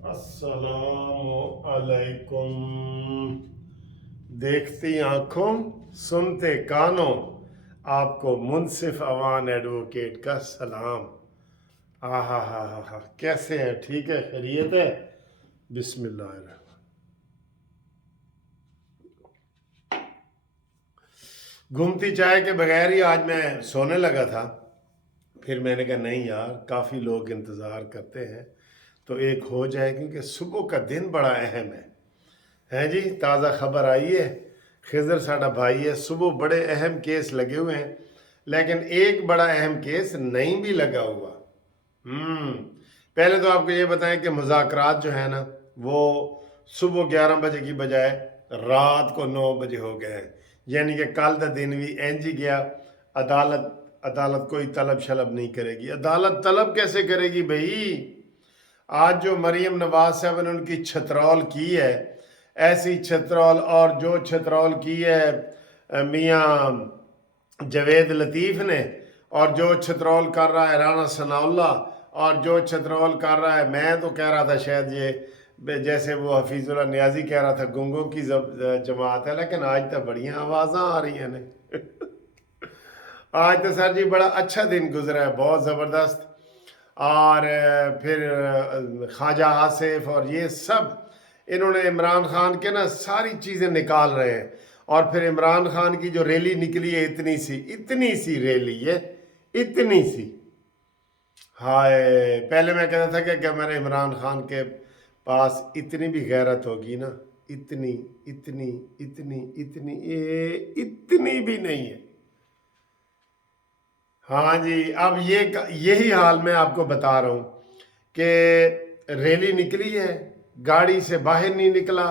अस्सलाम अलैकुम। देखती आंखों सुनते कानों, आपको मुनसिफ अवान एडवोकेट का सलाम। आहा हा, कैसे हैं? ठीक है, खैरियत है? बिस्मिल्लाह। घूमती चाय के बगैर ही आज मैं सोने लगा था। फिर मैंने कहा नहीं यार, काफ़ी लोग इंतज़ार करते हैं तो एक हो जाए, क्योंकि सुबह का दिन बड़ा अहम है जी। ताज़ा खबर आई है, खिज़र साडा भाई है, सुबह बड़े अहम केस लगे हुए हैं, लेकिन एक बड़ा अहम केस नहीं भी लगा हुआ। पहले तो आपको ये बताएं कि मुज़ाकरात जो है ना, वो सुबह 11 बजे की बजाय रात को 9 बजे हो गए हैं। यानी कि कल का दिन भी इंज ही गया। अदालत अदालत कोई तलब शलब नहीं करेगी। अदालत तलब कैसे करेगी भाई? आज जो मरीम नवाज साहब ने उनकी छतरौल की है, ऐसी छतरौल और जो छतरौल की है मियाँ जवेद लतीफ़ ने, और जो छतरौल कर रहा है राना सनाउल्ला, और जो छतरौल कर रहा है, मैं तो कह रहा था शायद ये जैसे वो हफीजुल्लाह नियाजी कह रहा था गुंगों की जमात है, लेकिन आज तो बढ़िया आवाज़ां आ रही हैं ने। आज तो सर जी बड़ा अच्छा दिन गुजरा है, बहुत ज़बरदस्त। और फिर ख्वाजा आसिफ और ये सब, इन्होंने इमरान खान के ना सारी चीज़ें निकाल रहे हैं। और फिर इमरान खान की जो रैली निकली है, इतनी सी रैली है, इतनी सी। हाय, पहले मैं कहता था कि मेरे इमरान खान के पास इतनी भी गैरत होगी ना, इतनी इतनी इतनी इतनी इतनी भी नहीं है। हाँ जी, अब यही हाल मैं आपको बता रहा हूँ कि रैली निकली है, गाड़ी से बाहर नहीं निकला,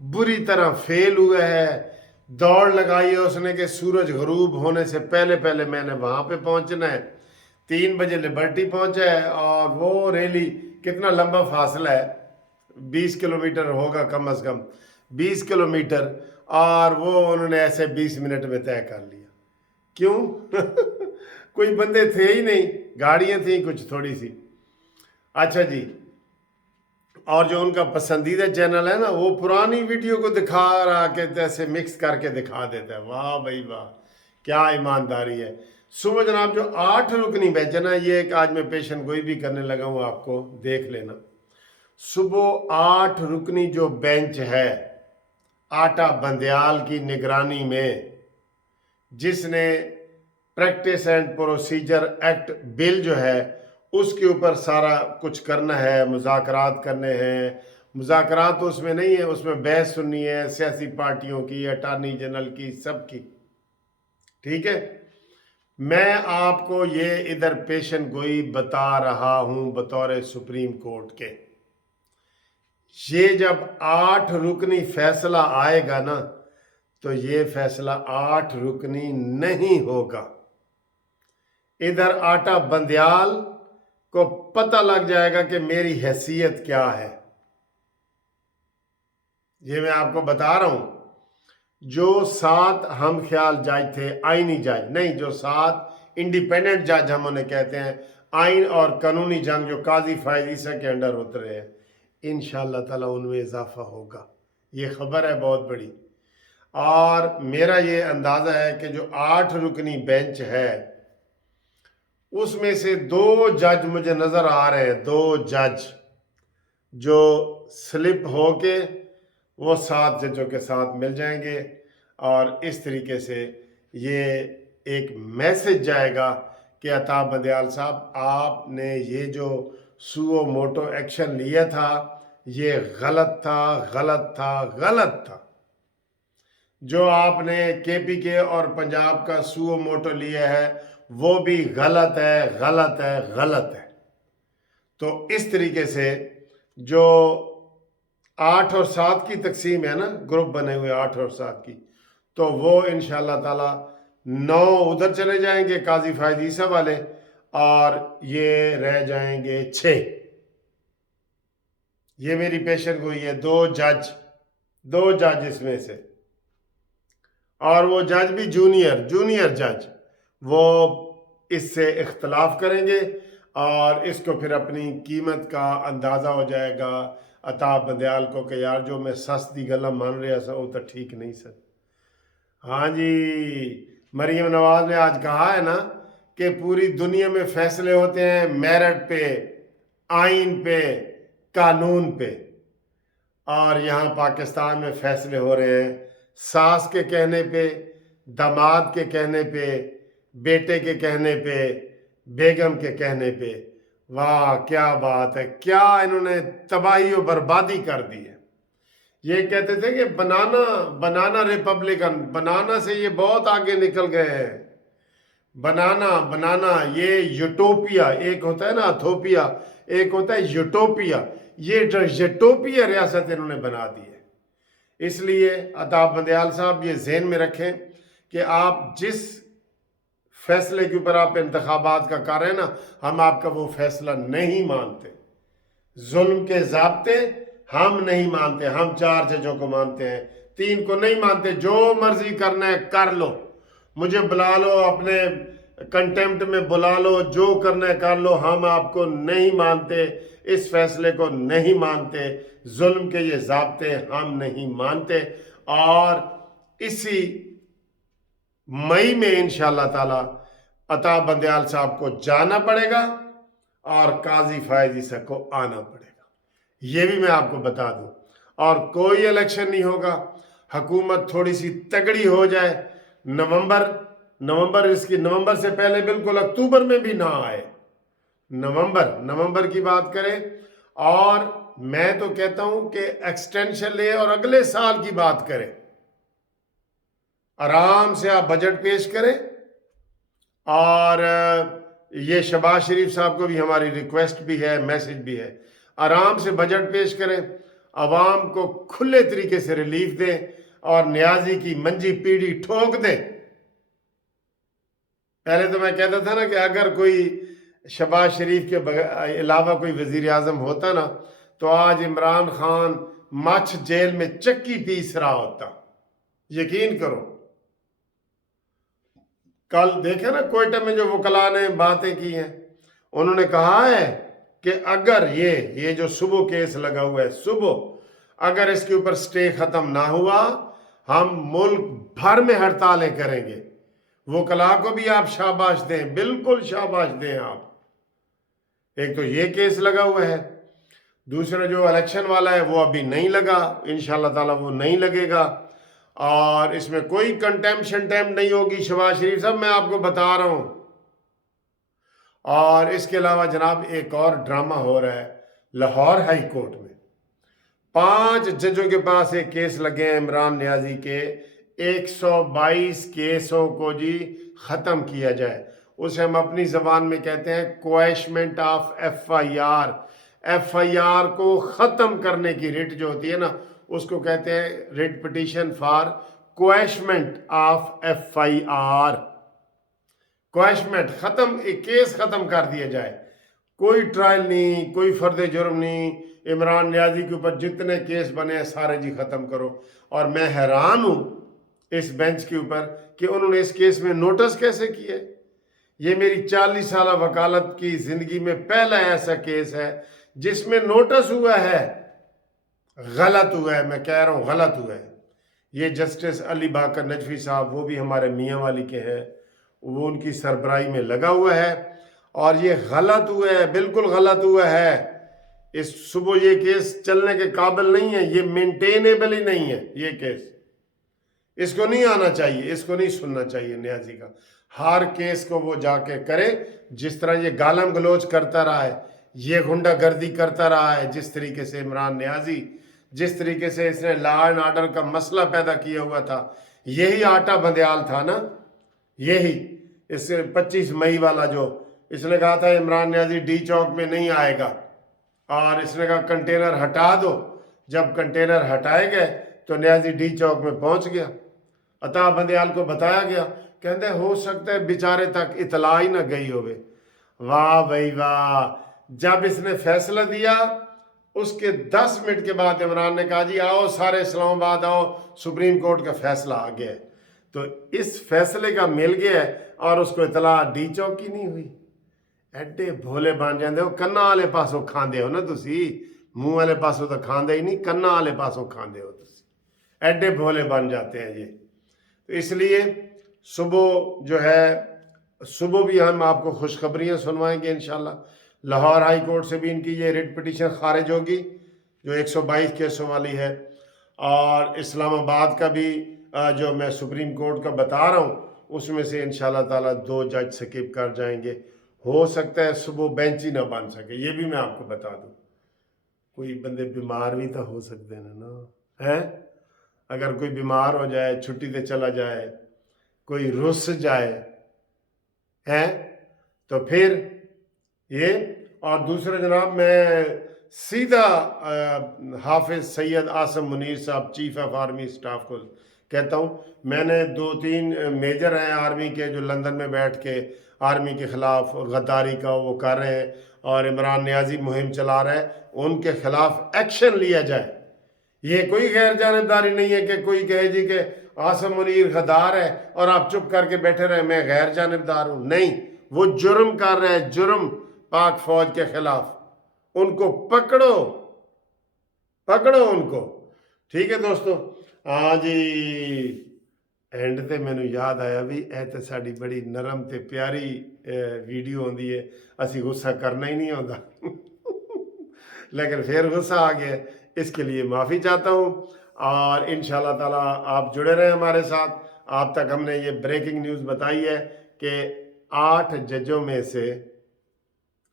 बुरी तरह फेल हुआ है। दौड़ लगाई है उसने कि सूरज गरूब होने से पहले पहले मैंने वहाँ पे पहुँचना है। 3 बजे लिबर्टी पहुँचा है, और वो रैली कितना लंबा फासला है, 20 किलोमीटर होगा कम अज़ कम, 20 किलोमीटर। और वो उन्होंने ऐसे 20 मिनट में तय कर लिया। क्यों? कोई बंदे थे ही नहीं, गाड़ियां थी कुछ थोड़ी सी। अच्छा जी, और जो उनका पसंदीदा चैनल है ना, वो पुरानी वीडियो को दिखा रहा के ऐसे मिक्स करके दिखा देता है। वाह भाई वाह, क्या ईमानदारी है। सुबह जनाब जो 8 रुकनी बेंच है ना, ये एक आज मैं पेशन गोई भी करने लगा हूँ, आपको देख लेना। सुबह 8 रुकनी जो बेंच है आटा बंदयाल की निगरानी में, जिसने practice and procedure act bill जो है उसके ऊपर सारा कुछ करना है, मुज़ाकरात करने हैं। मुज़ाकरात तो उसमें नहीं है, उसमें बहस सुननी है सियासी पार्टियों की, अटार्नी जनरल की, सबकी। ठीक है, मैं आपको ये इधर पेशन गोई बता रहा हूं बतौर सुप्रीम कोर्ट के। ये जब 8 रुकनी फैसला आएगा ना, तो ये फैसला 8 रुकनी नहीं होगा। इधर आटा बंदयाल को पता लग जाएगा कि मेरी हैसियत क्या है। ये मैं आपको बता रहा हूं। जो 7 हम ख्याल जज थे, आईनी जज नहीं, जो 7 इंडिपेंडेंट जज हम उन्हें कहते हैं, आइन और कानूनी जंग, जो काजी फायद ईसा के अंडर होते रहे हैं, इंशाअल्लाह ताला उनमें इजाफा होगा। ये खबर है बहुत बड़ी। और मेरा ये अंदाज़ा है कि जो 8 रुकनी बेंच है, उसमें से 2 जज मुझे नज़र आ रहे हैं, 2 जज जो स्लिप होके वो 7 जजों के साथ मिल जाएंगे। और इस तरीके से ये एक मैसेज जाएगा कि अताब बंदयाल साहब, आपने ये जो सुओ मोटो एक्शन लिया था, ये गलत था, गलत था, गलत था। जो आपने केपीके और पंजाब का सुओ मोटो लिया है, वो भी गलत है, गलत है, गलत है। तो इस तरीके से जो 8 और 7 की तकसीम है ना, ग्रुप बने हुए 8 और 7 की, तो वो इंशाअल्लाह ताला 9 उधर चले जाएंगे काजी फायद ईसा वाले, और ये रह जाएंगे 6। ये मेरी पेशन गोई है, 2 जज इसमें से। और वो जज भी जूनियर जज, वो इससे इख्तलाफ करेंगे اور اس کو پھر اپنی قیمت کا اندازہ ہو جائے گا عطا بندیال کو کہ یار جو میں سس دی گلا مان رہا سا وہ تو ٹھیک نہیں سر. ہاں جی، مریم نواز نے آج کہا ہے نا کہ پوری دنیا میں فیصلے ہوتے ہیں میرٹ پہ، آئین پہ، قانون پہ، اور یہاں پاکستان میں فیصلے ہو رہے ہیں ساس کے کہنے پہ، داماد کے کہنے پہ، بیٹے کے کہنے پہ، بیگم کے کہنے پہ. واہ کیا بات ہے، کیا انہوں نے تباہی و بربادی کر دی ہے. یہ کہتے تھے کہ بنانا ریپبلکن، بنانا سے یہ بہت آگے نکل گئے ہیں. بنانا یہ یوٹوپیا، ایک ہوتا ہے نا اتھوپیا، ایک ہوتا ہے یوٹوپیا. یہ یوٹوپیا ریاست انہوں نے بنا دی ہے. اس لیے عطا بندیال صاحب یہ ذہن میں رکھیں کہ آپ جس فیصلے کے اوپر آپ انتخابات کا کر رہے ہیں نا، ہم آپ کا وہ فیصلہ نہیں مانتے. ظلم کے ضابطے ہم نہیں مانتے. ہم 4 ججوں کو مانتے ہیں، 3 کو نہیں مانتے. جو مرضی کرنا ہے کر لو، مجھے بلا لو، اپنے کنٹیمپٹ میں بلا لو، جو کرنا ہے کر لو. ہم آپ کو نہیں مانتے، اس فیصلے کو نہیں مانتے. ظلم کے یہ ضابطے ہم نہیں مانتے. اور اسی مئی میں انشاءاللہ تعالی عطا بندیال صاحب کو جانا پڑے گا اور قاضی فائز عیسیٰ کو آنا پڑے گا. یہ بھی میں آپ کو بتا دوں. اور کوئی الیکشن نہیں ہوگا. حکومت تھوڑی سی تگڑی ہو جائے، نومبر سے پہلے بالکل اکتوبر میں بھی نہ آئے، نومبر کی بات کریں. اور میں تو کہتا ہوں کہ ایکسٹینشن لے اور اگلے سال کی بات کریں. آرام سے آپ بجٹ پیش کریں. اور یہ شہباز شریف صاحب کو بھی ہماری ریکویسٹ بھی ہے، میسج بھی ہے، آرام سے بجٹ پیش کریں، عوام کو کھلے طریقے سے ریلیف دیں اور نیازی کی منجی پیڑھی ٹھوک دیں. پہلے تو میں کہتا تھا نا کہ اگر کوئی شہباز شریف کے علاوہ کوئی وزیر اعظم ہوتا نا تو آج عمران خان مچھ جیل میں چکی پیس رہا ہوتا. یقین کرو. کل دیکھیں نا کوئٹہ میں جو وکلاء نے باتیں کی ہیں، انہوں نے کہا ہے کہ اگر یہ جو صبح کیس لگا ہوا ہے، اگر اس کے اوپر سٹے ختم نہ ہوا، ہم ملک بھر میں ہڑتالیں کریں گے. وکلاء کو بھی آپ شاباش دیں، بالکل شاباش دیں آپ. ایک تو یہ کیس لگا ہوا ہے، دوسرا جو الیکشن والا ہے وہ ابھی نہیں لگا، انشاءاللہ تعالی وہ نہیں لگے گا. اور اس میں کوئی کنٹیمپشن نہیں ہوگی شہباز شریف صاحب، میں آپ کو بتا رہا ہوں. اور اس کے علاوہ جناب ایک اور ڈرامہ ہو رہا ہے لاہور ہائی کورٹ میں. 5 ججوں کے پاس ایک کیس لگے ہیں عمران نیازی کے. 122 کیسوں کو جی ختم کیا جائے. اسے ہم اپنی زبان میں کہتے ہیں quashment of F I R. F I R کو ختم کرنے کی ریٹ جو ہوتی ہے نا، اس کو کہتے ہیں writ petition for quashment of F I R. Quashment ختم، ایک کیس ختم کر دیا جائے. کوئی ٹرائل نہیں، کوئی فرد جرم نہیں. عمران نیازی کے اوپر جتنے کیس بنے ہیں سارے جی ختم کرو. اور میں حیران ہوں اس بینچ کے اوپر کہ انہوں نے اس کیس میں نوٹس کیسے کیے. یہ میری 40 سالہ وکالت کی زندگی میں پہلا ایسا کیس ہے جس میں نوٹس ہوا ہے. غلط ہوا ہے، میں کہہ رہا ہوں غلط ہوا ہے. یہ جسٹس علی باقر نجفی صاحب، وہ بھی ہمارے میاں والی کے ہیں، وہ ان کی سربراہی میں لگا ہوا ہے. اور یہ غلط ہوا ہے، بالکل غلط ہوا ہے. اس صبح یہ کیس چلنے کے قابل نہیں ہے، یہ مینٹینیبل ہی نہیں ہے. یہ کیس اس کو نہیں آنا چاہیے، اس کو نہیں سننا چاہیے نیازی کا. ہر کیس کو وہ جا کے کرے. جس طرح یہ گالم گلوچ کرتا رہا ہے، یہ غنڈہ گردی کرتا رہا ہے، جس طریقے سے عمران نیازی، جس طریقے سے اس نے لا اینڈ آرڈر کا مسئلہ پیدا کیا ہوا تھا، یہی آٹا بندیال تھا نا. یہی اس 25 مئی والا جو اس نے کہا تھا عمران نیازی ڈی چوک میں نہیں آئے گا، اور اس نے کہا کنٹینر ہٹا دو. جب کنٹینر ہٹائے گئے تو نیازی ڈی چوک میں پہنچ گیا. عطا بندیال کو بتایا گیا، کہتے ہو سکتا ہے بیچارے تک اطلاع ہی نہ گئی ہوئے. واہ بھائی واہ. جب اس نے فیصلہ دیا اس کے 10 منٹ کے بعد عمران نے کہا جی آؤ سارے اسلام آباد آؤ، سپریم کورٹ کا فیصلہ آ گیا ہے. تو اس فیصلے کا مل گیا ہے اور اس کو اطلاع ڈی چوک کی نہیں ہوئی. ਐਡੇ ਭੋਲੇ ਬਣ ਜਾਂਦੇ ਹੋ। ਕੰਨਾਂ ਵਾਲੇ ਪਾਸੋਂ ਖਾਂਦੇ ਹੋ ਨਾ ਤੁਸੀਂ, मुंह वाले पासों तो खाते ही नहीं, कन्ना वाले पासों खाते हो तुसी, एडे भोले बन जाते हैं ये। तो इसलिए सुबह जो है, सुबह भी हम आपको खुशखबरियाँ सुनवाएंगे इंशाल्लाह। लाहौर हाई कोर्ट से भी इनकी ये रिट पिटीशन खारिज होगी जो 122 केसों वाली है, और इस्लामाबाद का भी जो मैं सुप्रीम कोर्ट का बता रहा हूँ उसमें से इंशाल्लाह ताला 2 जज स्किप कर जाएंगे। हो सकता है सुबह बेंच ही ना बन सके, ये भी मैं आपको बता दूँ। कोई बंदे बीमार भी तो हो सकते हैं ना, है? अगर कोई बीमार हो जाए, छुट्टी पे चला जाए, कोई रुस जाए, है, तो फिर ये। और दूसरे जनाब, मैं सीधा हाफिज सैयद आसम मुनीर साहब, चीफ ऑफ आर्मी स्टाफ को कहता हूँ, मैंने 2-3 मेजर हैं आर्मी के जो लंदन में बैठ के आर्मी के ख़िलाफ़ गद्दारी का वो कर रहे हैं और इमरान नियाजी मुहिम चला रहा है, उनके खिलाफ एक्शन लिया जाए। ये कोई गैर जानबदारी नहीं है कि कोई कहे जी कि आसम मुनीर गद्दार है और आप चुप करके बैठे रहे मैं गैर जानबदार हूँ। नहीं, वो जुर्म कर रहा है, जुर्म पाक फौज के खिलाफ। उनको पकड़ो, पकड़ो उनको। ठीक है दोस्तों, हाँ जी। एंड ते मैनू याद आया भी ए तो साड़ी बड़ी नरम ते प्यारी वीडियो होंदी है, असी गुस्सा करना ही नहीं होता लेकिन फिर गुस्सा आ गया, इसके लिए माफ़ी चाहता हूँ। और इंशाल्लाह ताला आप जुड़े रहे हमारे साथ। आप तक हमने ये ब्रेकिंग न्यूज़ बताई है कि 8 जजों में से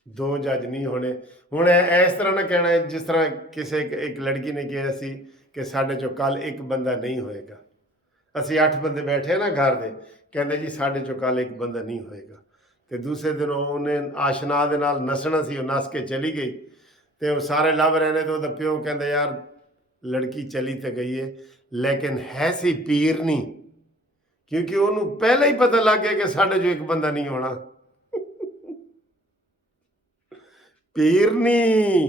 2 जज नहीं होने। हुण इस तरह ना कहना है जिस तरह किसी एक लड़की ने कहा सी कि साढ़े चो कल एक बंदा नहीं होएगा। ਅਸੀਂ 8 ਬੰਦੇ ਬੈਠੇ ਨਾ ਘਰ ਦੇ, ਕਹਿੰਦੇ ਜੀ ਸਾਡੇ ਚੋਂ ਕੱਲ ਇੱਕ ਬੰਦਾ ਨਹੀਂ ਹੋਏਗਾ। ਤੇ ਦੂਸਰੇ ਦਿਨ ਉਹਨੇ ਆਸ਼ਨਾ ਦੇ ਨਾਲ ਨਸਣਾ ਸੀ, ਉਹ ਨਸ ਕੇ ਚਲੀ ਗਈ ਤੇ ਉਹ ਸਾਰੇ ਲੱਭ ਰਹੇ ਨੇ। ਤੇ ਉਹਦਾ ਪਿਓ ਕਹਿੰਦਾ ਯਾਰ ਲੜਕੀ ਚਲੀ ਤੇ ਗਈ ਹੈ ਲੇਕਿਨ ਹੈ ਸੀ ਪੀਰ ਨਹੀਂ, ਕਿਉਂਕਿ ਉਹਨੂੰ ਪਹਿਲਾਂ ਹੀ ਪਤਾ ਲੱਗ ਗਿਆ ਕਿ ਸਾਡੇ ਚੋਂ ਇੱਕ ਬੰਦਾ ਨਹੀਂ ਹੋਣਾ ਪੀਰ ਨਹੀਂ।